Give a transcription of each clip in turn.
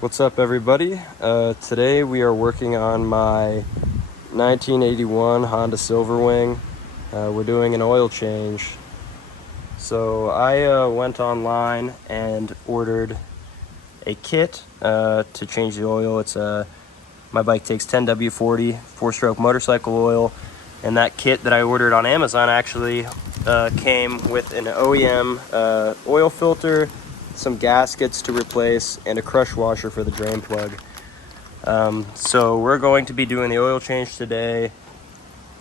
What's up, everybody? Today we are working on my 1981 Honda Silverwing. We're doing an oil change. So I went online and ordered a kit to change the oil. My bike takes 10W40 four-stroke motorcycle oil, and that kit that I ordered on Amazon actually came with an OEM oil filter, some gaskets to replace, and a crush washer for the drain plug. So we're going to be doing the oil change today.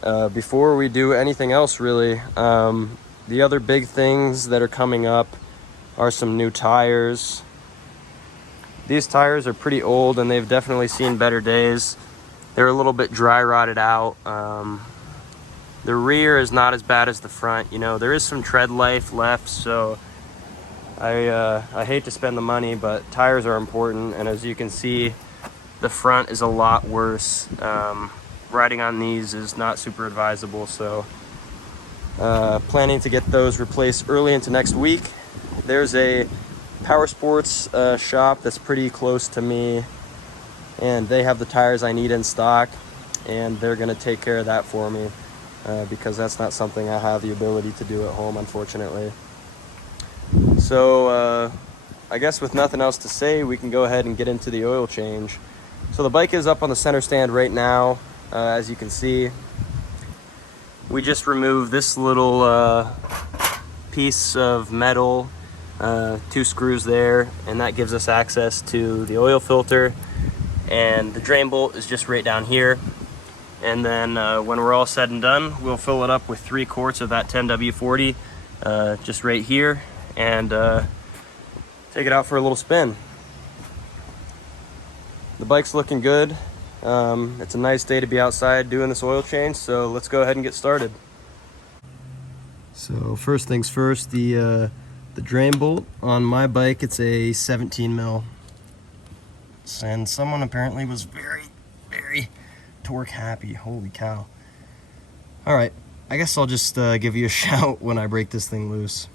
Before we do anything else, really, the other big things that are coming up are some new tires. These tires are pretty old and they've definitely seen better days. They're a little bit dry rotted out. The rear is not as bad as the front. You know, there is some tread life left, so I hate to spend the money, but tires are important. And as you can see, the front is a lot worse. Riding on these is not super advisable, so planning to get those replaced early into next week. There's a power sports shop that's pretty close to me, and they have the tires I need in stock, and they're gonna take care of that for me because that's not something I have the ability to do at home, unfortunately. So I guess with nothing else to say, we can go ahead and get into the oil change. So the bike is up on the center stand right now. As you can see, we just removed this little piece of metal, 2 screws there, and that gives us access to the oil filter, and the drain bolt is just right down here. And then when we're all said and done, we'll fill it up with 3 quarts of that 10W40 just right here, and take it out for a little spin. The bike's looking good. It's a nice day to be outside doing this oil change, so let's go ahead and get started. So first things first, the drain bolt on my bike, it's a 17 mil, and someone apparently was very torque happy. Holy cow. All right, I guess I'll just give you a shout when I break this thing loose.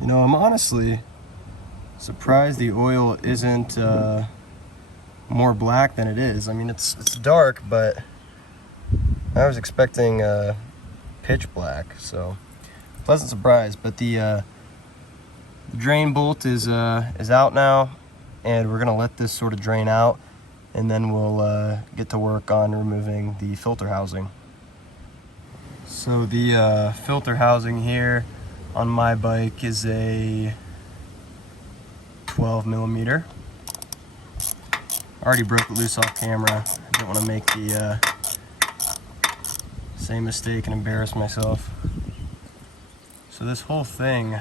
You know, I'm honestly surprised the oil isn't more black than it is. I mean, it's dark, but I was expecting pitch black, so pleasant surprise. But the drain bolt is out now, and we're gonna let this sort of drain out, and then we'll get to work on removing the filter housing. So the filter housing here on my bike is a 12 millimeter. I already broke it loose off camera. I don't want to make the same mistake and embarrass myself. So this whole thing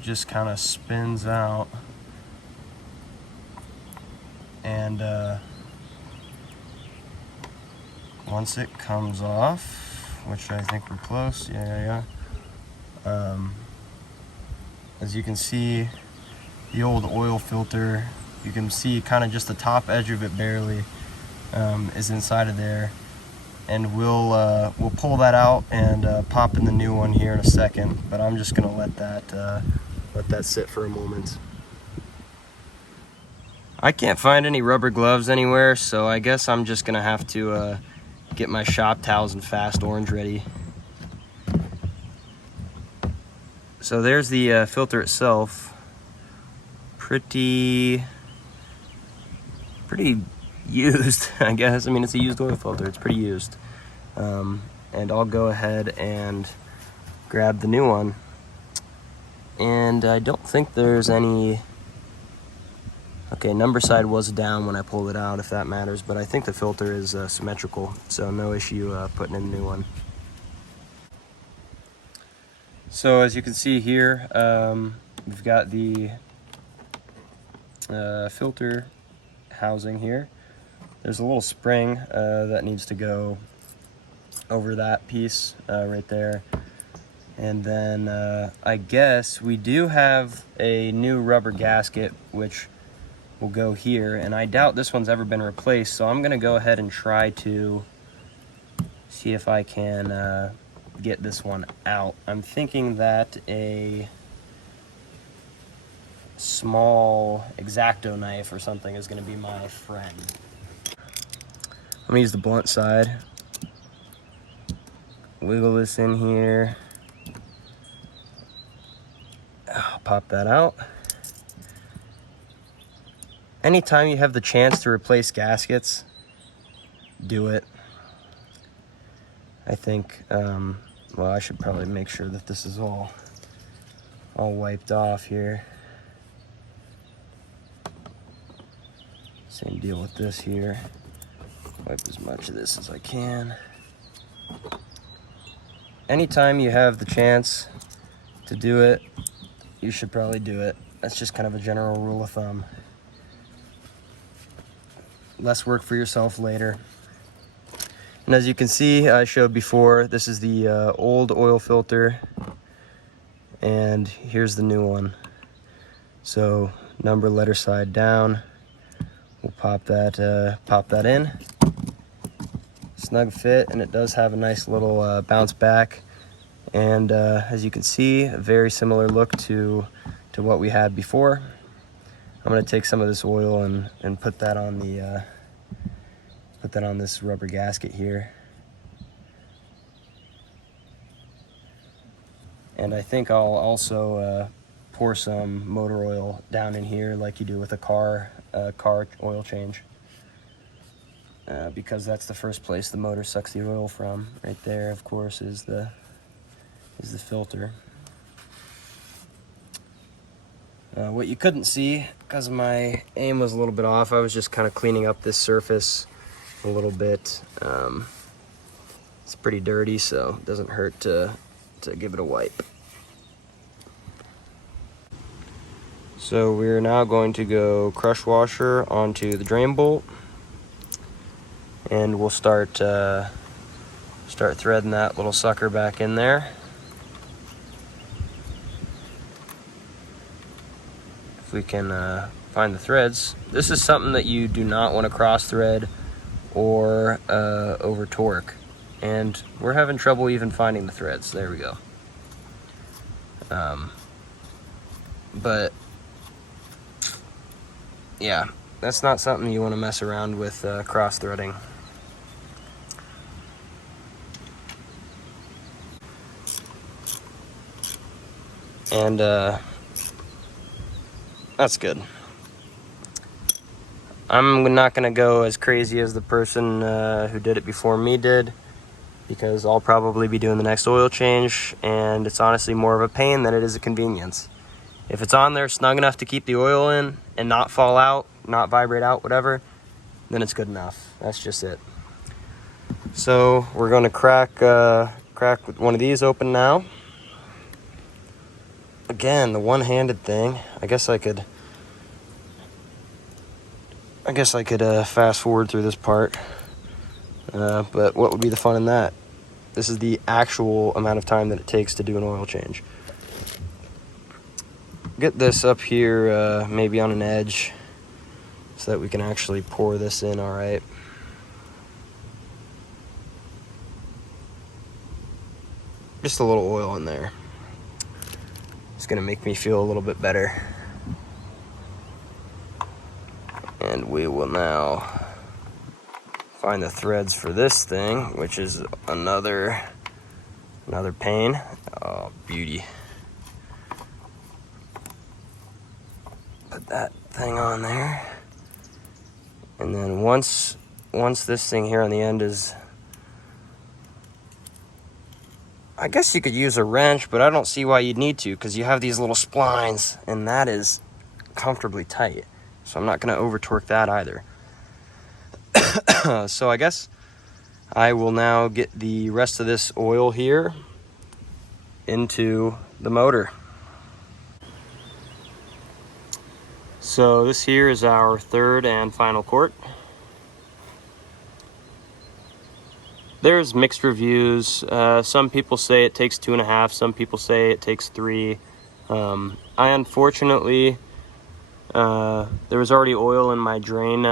just kind of spins out, and once it comes off, which I think we're close, yeah. As you can see, the old oil filter, you can see kind of just the top edge of it barely is inside of there, and we'll pull that out and pop in the new one here in a second. But I'm just gonna let that sit for a moment. I can't find any rubber gloves anywhere, so I guess I'm just gonna have to get my shop towels and Fast Orange ready. So there's the filter itself. Pretty used, I guess. I mean, it's a used oil filter. It's pretty used. And I'll go ahead and grab the new one. And I don't think there's any... Okay, number side was down when I pulled it out, if that matters, but I think the filter is symmetrical, so no issue putting in a new one. So as you can see here, we've got the filter housing here. There's a little spring that needs to go over that piece right there. And then I guess we do have a new rubber gasket which will go here, and I doubt this one's ever been replaced, so I'm gonna go ahead and try to see if I can get this one out. I'm thinking that a small X-Acto knife or something is gonna be my friend. I'm gonna use the blunt side. Wiggle this in here. I'll pop that out. Anytime you have the chance to replace gaskets, do it. I think, well, I should probably make sure that this is all wiped off here. Same deal with this here. Wipe as much of this as I can. Anytime you have the chance to do it, you should probably do it. That's just kind of a general rule of thumb. Less work for yourself later. And as you can see, I showed before, this is the old oil filter, and here's the new one. So number letter side down. We'll pop that in. Snug fit, and it does have a nice little bounce back. And as you can see, a very similar look to what we had before. I'm going to take some of this oil and put that on the this rubber gasket here. And I think I'll also pour some motor oil down in here like you do with a car oil change. Because that's the first place the motor sucks the oil from. Right there, of course, is the filter. What you couldn't see, because my aim was a little bit off, I was just kind of cleaning up this surface a little bit. It's pretty dirty, so it doesn't hurt to give it a wipe. So we're now going to go crush washer onto the drain bolt, and we'll start threading that little sucker back in there. If we can find the threads. This is something that you do not want to cross thread or over torque, and we're having trouble even finding the threads. There we go. But yeah, that's not something you want to mess around with cross threading. And that's good. I'm not gonna go as crazy as the person who did it before me did, because I'll probably be doing the next oil change, and it's honestly more of a pain than it is a convenience. If it's on there snug enough to keep the oil in and not fall out, not vibrate out, whatever, then it's good enough. That's just it. So we're gonna crack one of these open now. Again, the one-handed thing. I guess I could fast forward through this part. But what would be the fun in that? This is the actual amount of time that it takes to do an oil change. Get this up here, maybe on an edge, so that we can actually pour this in all right. Just a little oil in there. It's gonna make me feel a little bit better. And we will now find the threads for this thing, which is another pain. Oh, beauty. Put that thing on there. And then once this thing here on the end is, I guess you could use a wrench, but I don't see why you'd need to, because you have these little splines, and that is comfortably tight. So I'm not going to over torque that either. So I guess I will now get the rest of this oil here into the motor. So this here is our third and final quart. there's mixed reviews. Some people say it takes 2.5, some people say it takes 3. I unfortunately, there was already oil in my drain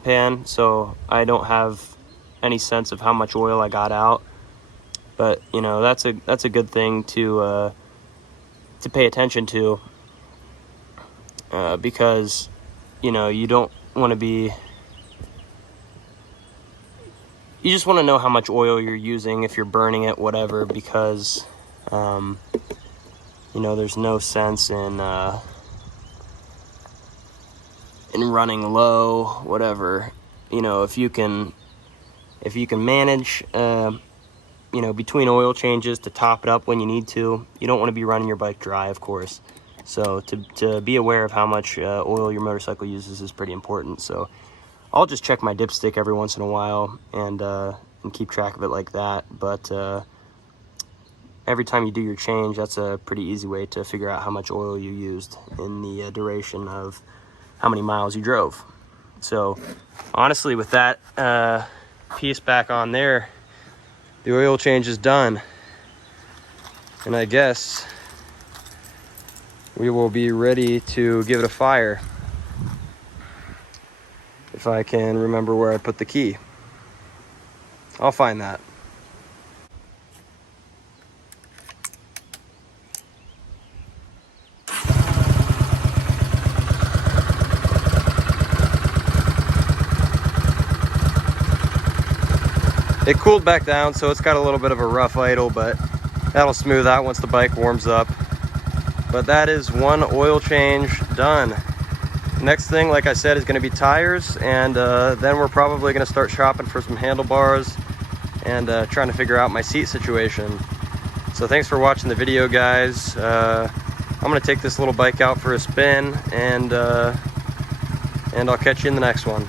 pan, so I don't have any sense of how much oil I got out. But you know, that's a good thing to pay attention to, because you know, you don't want to be, you just want to know how much oil you're using, if you're burning it, whatever, because you know, there's no sense in running low, whatever. You know, if you can manage you know, between oil changes to top it up when you need to. You don't want to be running your bike dry, of course. So to be aware of how much oil your motorcycle uses is pretty important. So I'll just check my dipstick every once in a while and keep track of it like that. But every time you do your change, that's a pretty easy way to figure out how much oil you used in the duration of how many miles you drove. So honestly, with that piece back on there, the oil change is done. And I guess we will be ready to give it a fire. If I can remember where I put the key. I'll find that. It cooled back down, so it's got a little bit of a rough idle, but that'll smooth out once the bike warms up. But that is one oil change done. Next thing, like I said, is going to be tires, and then we're probably going to start shopping for some handlebars and trying to figure out my seat situation. So thanks for watching the video, guys. I'm going to take this little bike out for a spin, and I'll catch you in the next one.